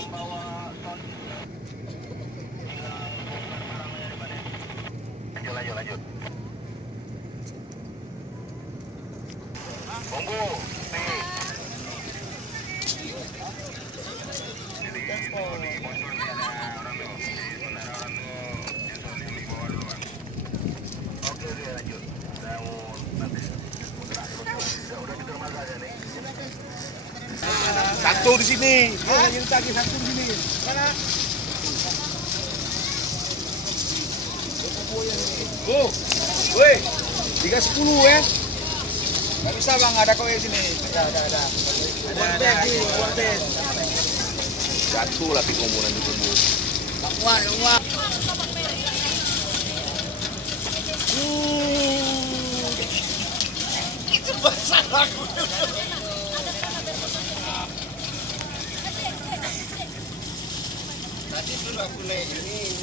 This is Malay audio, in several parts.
pembawa ton. Lanjut. Tunggu. Satu di sini. Yang lagi satu di sini. Mana? Oh, woi, 310 ya? Gak bisa bang, ada kowe di sini. Ada. Ada. Jatuh lah pingumuran di tubuh. Bang. Itu basah aku. Tadi sudah mulai ini.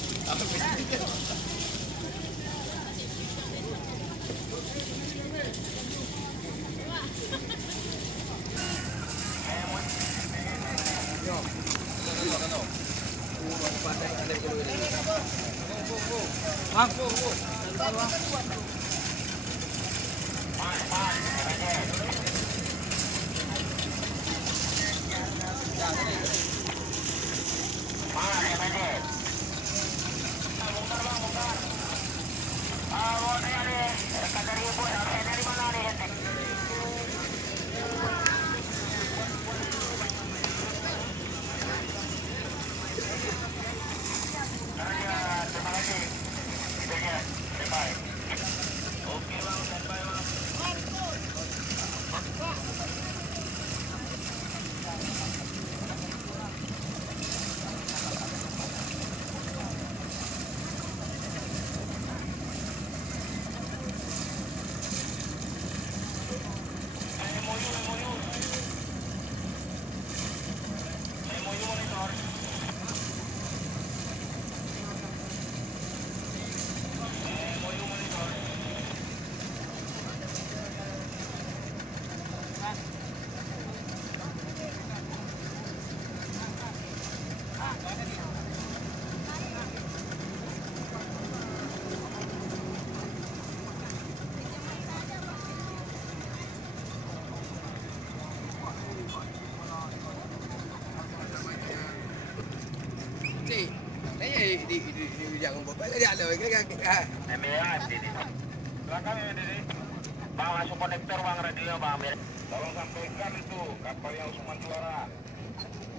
Bang, langsung konektor bang radio bang. Tolong sampaikan itu kapal yang Usman Juara.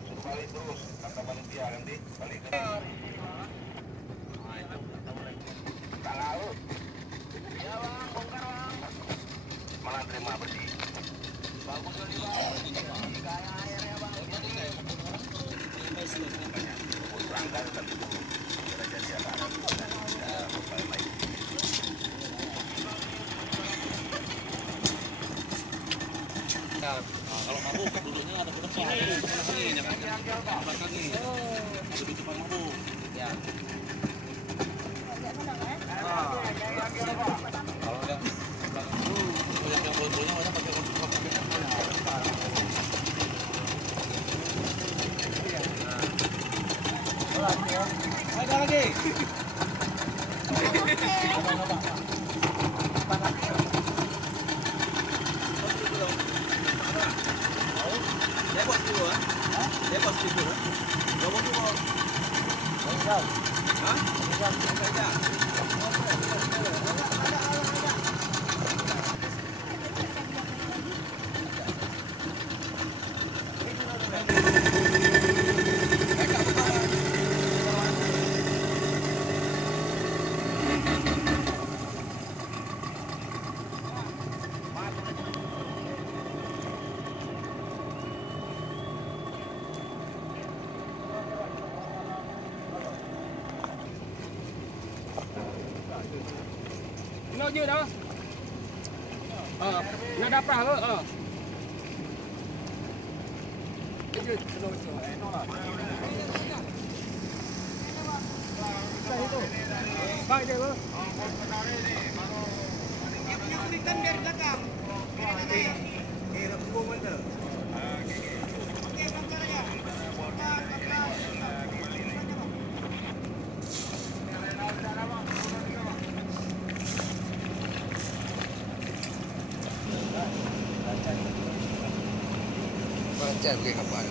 Suruh balik terus kata panitia nanti balik ke. Kalau ya bang, bongkar bang. Malah terima bersih. Bagus kali bang. Kayak airnya bang. Berangkat satu dulu. Jadi apa? Kalau mabuk duduknya ada di depan. Sini, jangan belakang nih. Lebih cepat mabuk. Ya. Kalau yang belakang itu, yang botolnya banyak pakai kontraflow Ada lagi. Depas dulu. Kamu tuh mau. Enggak. Hah? Enggak saja. Nó như đó. Nó đáp ra nữa. Baik dia ke? Yang berikan dari belakang. Okey, dah pukul mana? Okey, bangkar aja. Macam pakai kapal.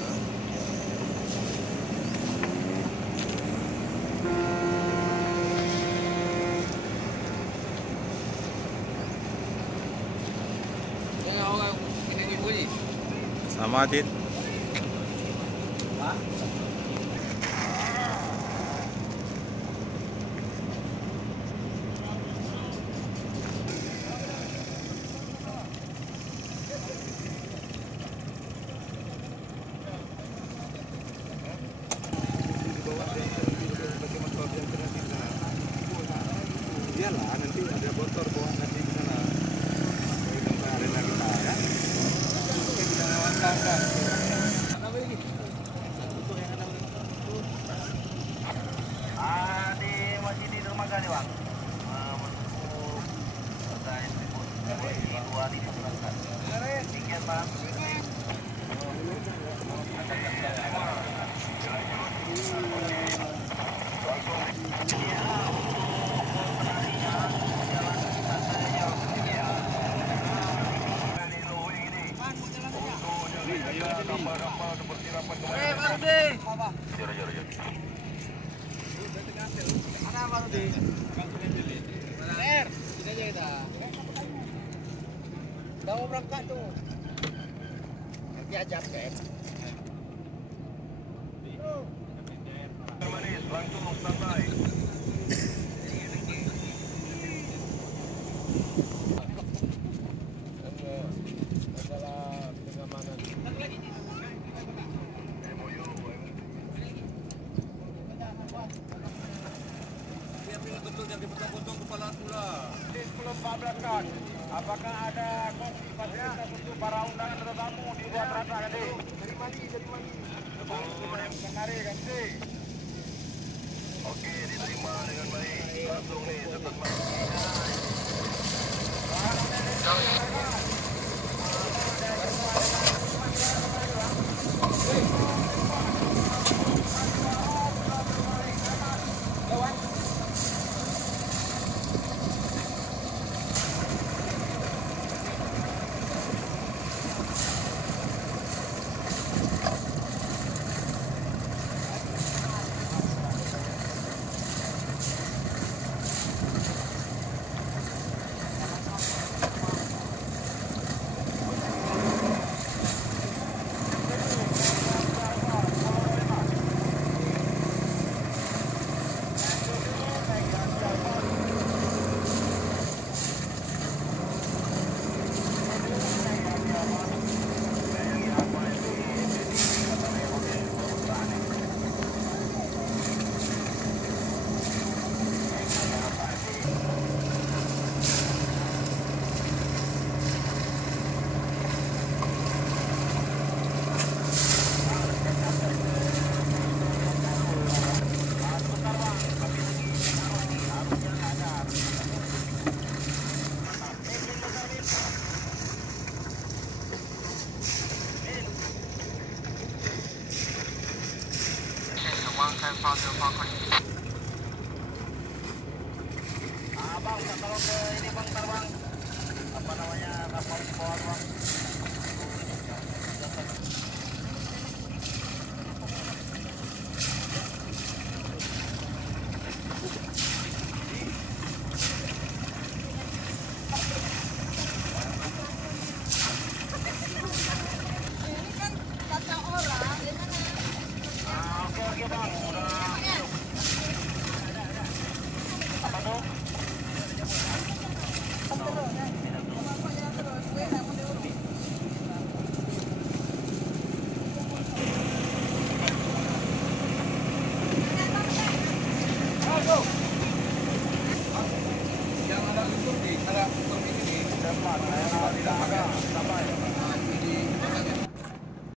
Jangan orang kena ibu ni. Sama Adit. Iyalah, nanti ada motor bawa nanti ke sana. Sampai arena kita ya. Kita tidak lewat tangga. Di masjid di dermaga nih bang. Menuju ada tribun. Dua di berangkat. Tiket bang. Kapal-kapal seperti rapat kemarin. Mana baru di? Sini aja kita. Udah mau berangkat tuh. Nanti ajak kan. Manis, langsung santai. Sebelum Pak berangkat, apakah ada kopi fasilitas untuk para undangan atau tamu di luar terasa nanti? Dari mandi. Kenari kan sih? Oke, diterima dengan baik. Langsung nih, tetap Bang, kalau ke ini bang, terbang apa namanya kapal di bawah bang.